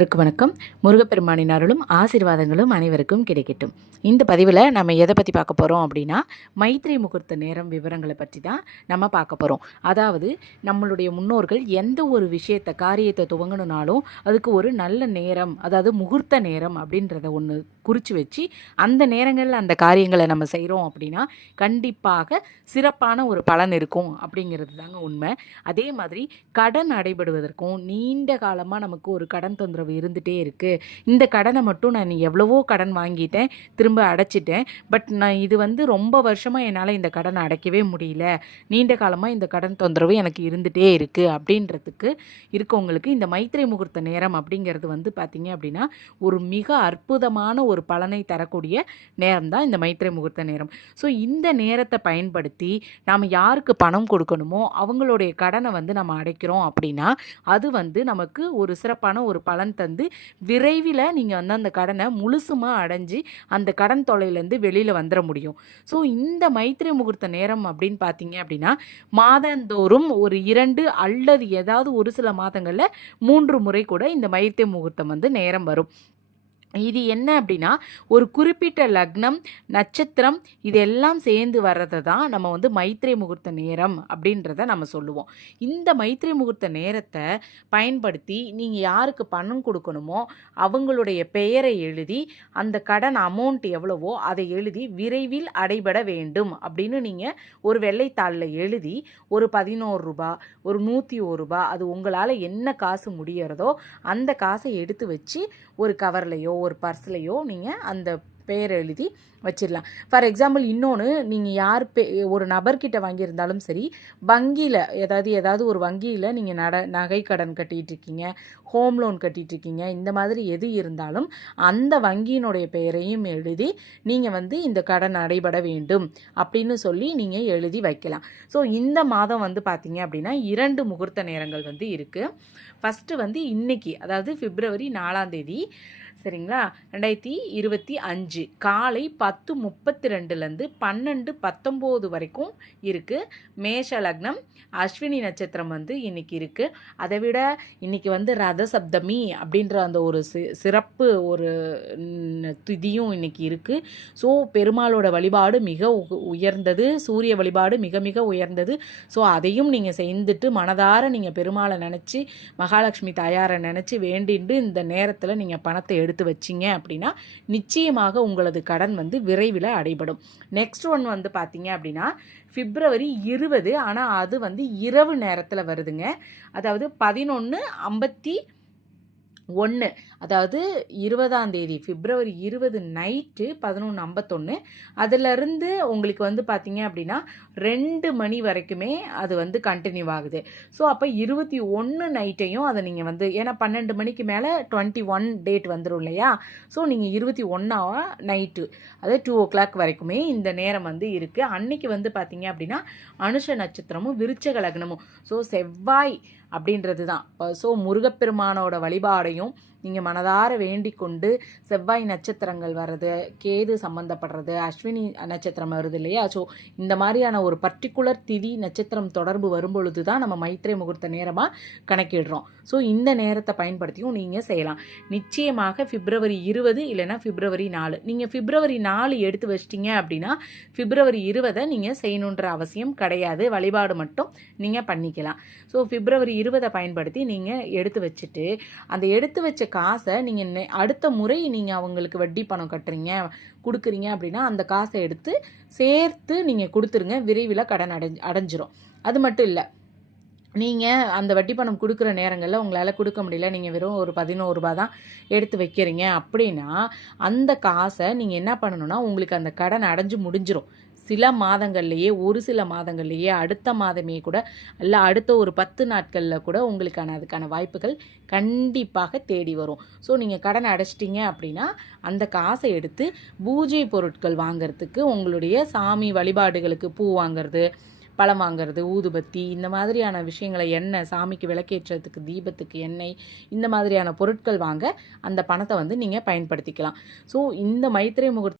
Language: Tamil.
அனைவருக்கும் வணக்கம். முருகப்பெருமானின் அருளும் ஆசீர்வாதங்களும் அனைவருக்கும் கிடைக்கட்டும். இந்த பதிவில் நம்ம எதை பற்றி பார்க்க போகிறோம் அப்படின்னா, மைத்ரி முகூர்த்த நேரம் விவரங்களை பற்றி தான் நம்ம பார்க்க போகிறோம். அதாவது நம்மளுடைய முன்னோர்கள் எந்த ஒரு காரியத்தை துவங்கணுனாலும் அதுக்கு ஒரு நல்ல நேரம், அதாவது முகூர்த்த நேரம் அப்படின்றத ஒன்று குறித்து வச்சு அந்த நேரங்களில் அந்த காரியங்களை நம்ம செய்கிறோம் அப்படின்னா கண்டிப்பாக சிறப்பான ஒரு பலன் இருக்கும் அப்படிங்கிறது தாங்க உண்மை. அதே மாதிரி கடன் அடைபடுவதற்கும் நீண்ட காலமாக நமக்கு ஒரு கடன் தொந்தரவு இருந்துகிட்டே இருக்குது. இந்த கடனை மட்டும் நான் எவ்வளவோ கடன் வாங்கிட்டேன், திரும்ப அடைச்சிட்டேன், பட் நான் இது ரொம்ப வருஷமாக என்னால் இந்த கடனை அடைக்கவே முடியல, நீண்ட காலமாக இந்த கடன் தொந்தரவு எனக்கு இருந்துகிட்டே இருக்குது அப்படின்றதுக்கு இருக்கவங்களுக்கு இந்த மைத்திரை முகூர்த்த நேரம் அப்படிங்கிறது பார்த்திங்க அப்படின்னா ஒரு மிக அற்புதமான ஒரு பலனை தரக்கூடிய நேரம் தான் இந்த மைத்திரை முகூர்த்த நேரம். ஸோ இந்த நேரத்தை பயன்படுத்தி நாம் யாருக்கு பணம் கொடுக்கணுமோ அவங்களுடைய கடனை நம்ம அடைக்கிறோம் அப்படின்னா அது நமக்கு ஒரு சிறப்பான ஒரு பலன் தந்து விரைவில் நீங்கள் அந்த கடனை முழுசுமாக அடைஞ்சு அந்த கடன் தொல்லையிலேருந்து வெளியில் வந்துட முடியும். ஸோ இந்த மைத்திரை முகூர்த்த நேரம் அப்படின்னு பார்த்தீங்க அப்படின்னா மாதந்தோறும் ஒரு 2 அல்லது ஏதாவது ஒரு சில மாதங்களில் 3 முறை கூட இந்த மைத்திரை முகூர்த்தம் நேரம் வரும். இது என்ன அப்படின்னா ஒரு குறிப்பிட்ட லக்னம், நட்சத்திரம் இதெல்லாம் சேர்ந்து வர்றதை தான் நம்ம மைத்திரை முகூர்த்த நேரம் அப்படின்றத நம்ம சொல்லுவோம். இந்த மைத்திரை முகூர்த்த நேரத்தை பயன்படுத்தி நீங்கள் யாருக்கு பணம் கொடுக்கணுமோ அவங்களுடைய பெயரை எழுதி அந்த கடன் அமௌண்ட் எவ்வளவோ அதை எழுதி விரைவில் அடைபட வேண்டும் அப்படின்னு நீங்கள் ஒரு வெள்ளைத்தாளில் எழுதி ஒரு 11 ரூபா, ஒரு 101 ரூபா, அது உங்களால் என்ன காசு முடியறதோ அந்த காசை எடுத்து வச்சு ஒரு கவர்லையோ ஒரு பர்ஸ்லையோ நீங்கள் அந்த பெயர் எழுதி வச்சிடலாம். ஃபார் எக்ஸாம்பிள் இன்னொன்று, நீங்கள் யார் ஒரு நபர்கிட்ட வாங்கியிருந்தாலும் சரி, வங்கியில் ஏதாவது ஒரு வங்கியில் நீங்கள் நகை கடன் கட்டிகிட்டு இருக்கீங்க, ஹோம் லோன் கட்டிகிட்ருக்கீங்க, இந்த மாதிரி எது இருந்தாலும் அந்த வங்கியினுடைய பெயரையும் எழுதி நீங்கள் இந்த கடன் அடைபட வேண்டும் அப்படின்னு சொல்லி நீங்கள் எழுதி வைக்கலாம். ஸோ இந்த மாதம் பார்த்தீங்க அப்படின்னா 2 முகூர்த்த நேரங்கள் இருக்குது. ஃபஸ்ட்டு இன்னைக்கு, அதாவது பிப்ரவரி 4ஆம் தேதி, சரிங்களா, 2025 காலை 10:32 12:19 வரைக்கும் இருக்குது. மேஷ லக்னம், அஸ்வினி நட்சத்திரம் இன்னைக்கு இருக்குது. அதை விட இன்னைக்கு ரத சப்தமி அப்படின்ற அந்த ஒரு சிறப்பு ஒரு திதியும் இன்னைக்கு இருக்குது. ஸோ பெருமாளோட வழிபாடு மிக உயர்ந்தது, சூரிய வழிபாடு மிக மிக உயர்ந்தது. ஸோ அதையும் நீங்கள் செய்துட்டு மனதார நீங்கள் பெருமாளை நினச்சி மகாலட்சுமி தாயாரை நினச்சி வேண்டிட்டு இந்த நேரத்தில் நீங்கள் பணத்தை எடுத்து வச்சிங்க அப்படின்னா நிச்சயமாக உங்களது கடன் விரைவில் அடைபடும். நெக்ஸ்ட் ஒன் பார்த்தீங்க அப்படின்னா பிப்ரவரி 20, ஆனால் அது இரவு நேரத்தில் வருதுங்க. அதாவது 11:51, அதாவது 20ஆம் தேதி பிப்ரவரி 20 நைட்டு 11:51, அதிலிருந்து உங்களுக்கு பார்த்தீங்க அப்படின்னா 2 மணி வரைக்குமே அது கண்டினியூ ஆகுது. ஸோ அப்போ 21 நைட்டையும் அதை நீங்கள் ஏன்னா 12 மணிக்கு மேலே 21 டேட் வந்துடும் இல்லையா. ஸோ நீங்கள் 21 நைட்டு, அதாவது 2 o'clock வரைக்குமே இந்த நேரம் இருக்குது. அன்னைக்கு பார்த்தீங்க அப்படின்னா அனுஷ நட்சத்திரமும் விருச்சக லக்னமும், ஸோ செவ்வாய் அப்படின்றது தான். ஸோ முருகப்பெருமானோட வழிபாடையும் நீங்கள் மனதார வேண்டிக் கொண்டு, செவ்வாய் நட்சத்திரங்கள் வர்றது, கேது சம்மந்தப்படுறது, அஸ்வினி நட்சத்திரம் வருது இல்லையா. ஸோ இந்த மாதிரியான ஒரு பர்டிகுலர் திதி நட்சத்திரம் தொடர்பு வரும்பொழுது தான் நம்ம மைத்திரை முகூர்த்த நேரமாக கணக்கிடுறோம். ஸோ இந்த நேரத்தை பயன்படுத்தியும் நீங்கள் செய்யலாம். நிச்சயமாக பிப்ரவரி 20 இல்லைன்னா பிப்ரவரி 4, நீங்கள் பிப்ரவரி 4 எடுத்து வச்சிட்டிங்க அப்படின்னா பிப்ரவரி 20 நீங்கள் செய்யணுன்ற அவசியம் கிடையாது, வழிபாடு மட்டும் நீங்கள் பண்ணிக்கலாம். ஸோ பிப்ரவரி 20 பயன்படுத்தி நீங்கள் எடுத்து வச்சுட்டு அந்த எடுத்து வச்ச காசை நீங்கள் அடுத்த முறை நீங்கள் அவங்களுக்கு வட்டி பணம் கொடுக்குறீங்க அப்படின்னா அந்த காசை எடுத்து சேர்த்து நீங்கள் கொடுத்துருங்க, விரைவில் கடன் அடைஞ்சிரும். அது மட்டும் இல்லை, நீங்கள் அந்த வட்டி பணம் கொடுக்குற நேரங்களில் உங்களால் கொடுக்க முடியல, நீங்கள் வெறும் ஒரு 11 ரூபா தான் எடுத்து வைக்கிறீங்க அப்படின்னா அந்த காசை நீங்கள் என்ன பண்ணணும்னா உங்களுக்கு அந்த கடன் அடைஞ்சு முடிஞ்சிடும். சில மாதங்கள்லேயே, ஒரு சில மாதங்கள்லேயே, அடுத்த மாதமே கூட இல்லை அடுத்த ஒரு 10 நாட்களில் கூட அதுக்கான வாய்ப்புகள் கண்டிப்பாக தேடி வரும். ஸோ நீங்கள் கடன் அடைச்சிட்டிங்க அப்படின்னா அந்த காசை எடுத்து பூஜை பொருட்கள் வாங்கிறதுக்கு, உங்களுடைய சாமி வழிபாடுகளுக்கு பூ வாங்கிறது, பழம் வாங்கிறது, ஊதுபத்தி, இந்த மாதிரியான விஷயங்களை, எண்ணெய் சாமிக்கு விளக்கேற்றத்துக்கு, தீபத்துக்கு எண்ணெய், இந்த மாதிரியான பொருட்கள் வாங்க அந்த பணத்தை நீங்கள் பயன்படுத்திக்கலாம். ஸோ இந்த மைத்திரை முகூர்த்த